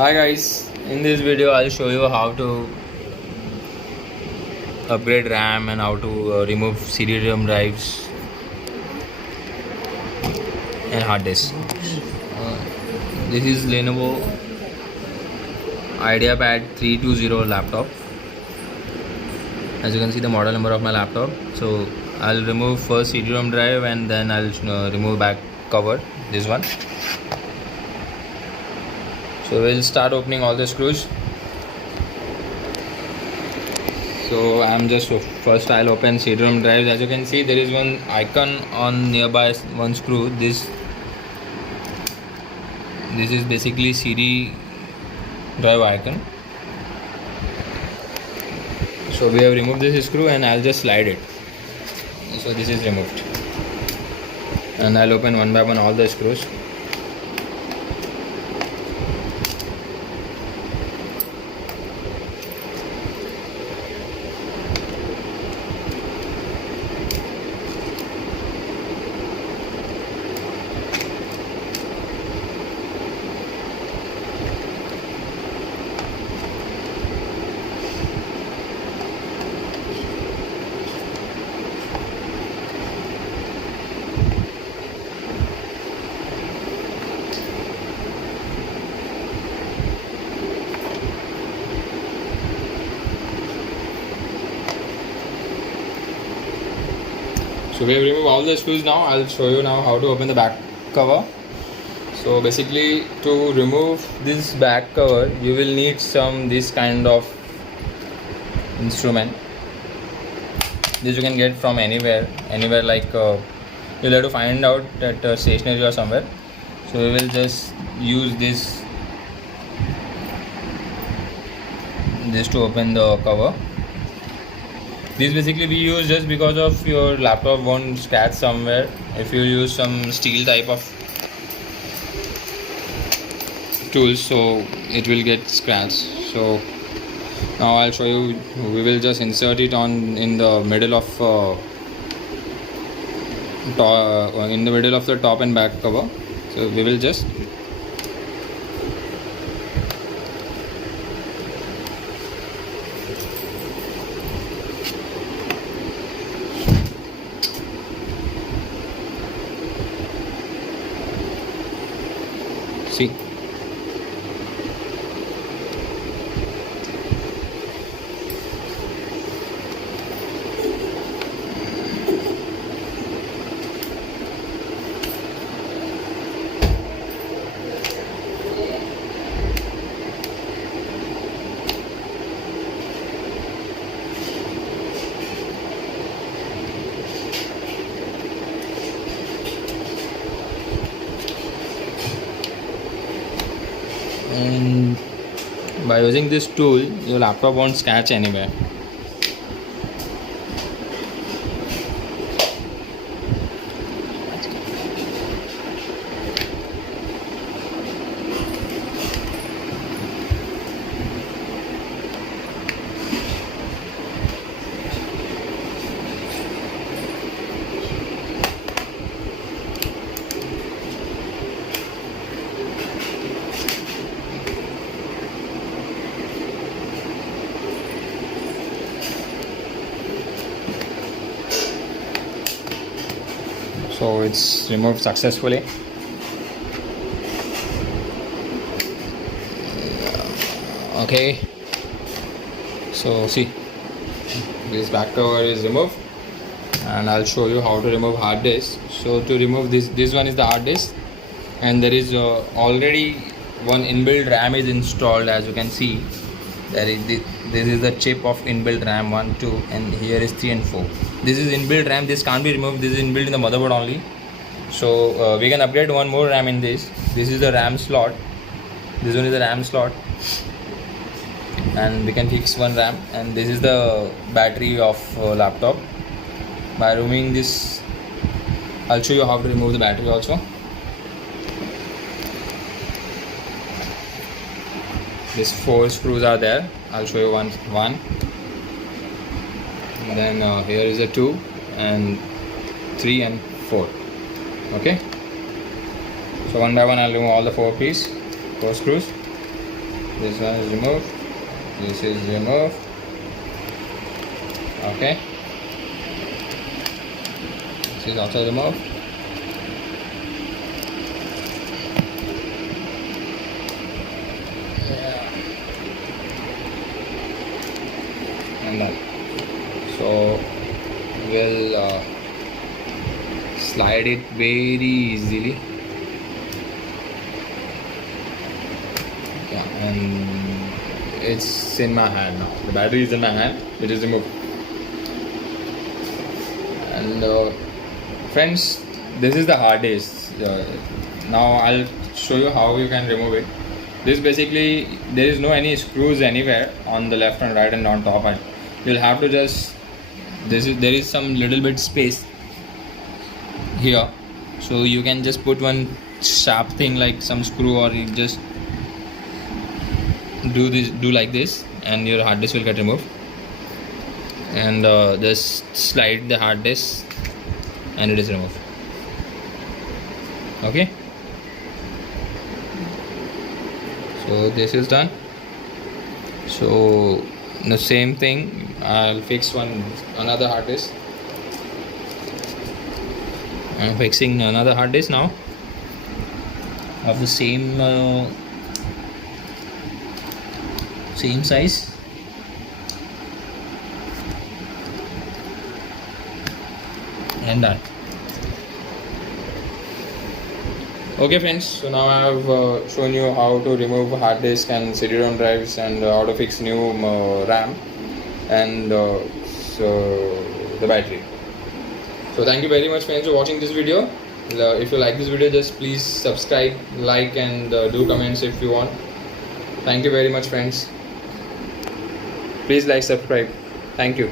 Hi guys, in this video I'll show you how to upgrade RAM and how to remove CD-ROM drives and hard disk. This is Lenovo IdeaPad 320 laptop. As you can see the model number of my laptop. So I'll remove first CD-ROM drive and then I'll remove back cover, this one. So we'll start opening all the screws. So I'm just first I'll open CD-ROM drives. As you can see there is one icon on nearby one screw. This is basically CD drive icon. So we have removed this screw and I'll just slide it. So this is removed. And I'll open one by one all the screws. So we have removed all the screws now. I'll show you now how to open the back cover. So basically to remove this back cover you will need this kind of instrument. This you can get from anywhere like you'll have to find out at stationery or somewhere. So we will just use this to open the cover. This basically we use just because of your laptop won't scratch somewhere. If you use some steel type of tools, so it will get scratched. So now I'll show you. We will just insert it in the middle of the top and back cover. So we will just see. And by using this tool your laptop won't scratch anywhere. So it's removed successfully. Okay, so see, this back cover is removed and I'll show you how to remove hard disk. So to remove this one is the hard disk, and there is already one inbuilt RAM is installed. As you can see, this is the chip of inbuilt RAM 1, 2, and here is 3 and 4. This is inbuilt RAM. This can't be removed. This is inbuilt in the motherboard only. So we can upgrade one more RAM in this. This is the RAM slot. This one is the RAM slot, and we can fix one RAM. And this is the battery of laptop. By removing this, I'll show you how to remove the battery also. These 4 screws are there. I'll show you one. And then here is a 2 and 3 and 4. Okay, so one by one I'll remove all the 4 screws. This one is removed. This is removed. Okay. This is also removed. And done. So we'll slide it very easily. Yeah, and it's in my hand now. The battery is in my hand. It is removed. And friends, this is the hard disk. Now I'll show you how you can remove it. This basically, there is no any screws anywhere on the left and right and on top, and you'll have to just there is some little bit space here, so you can just put one sharp thing like some screw, or you just do like this, and your hard disk will get removed. And just slide the hard disk and it is removed. Okay, so this is done. So the same thing, I'll fix another hard disk. I'm fixing another hard disk now of the same size. And done. Okay friends, so now I have shown you how to remove hard disk and CD-ROM drives, and how to fix new RAM and so the battery. So thank you very much friends for watching this video. If you like this video, just please subscribe, like, and do comments if you want. Thank you very much friends. Please like, subscribe. Thank you.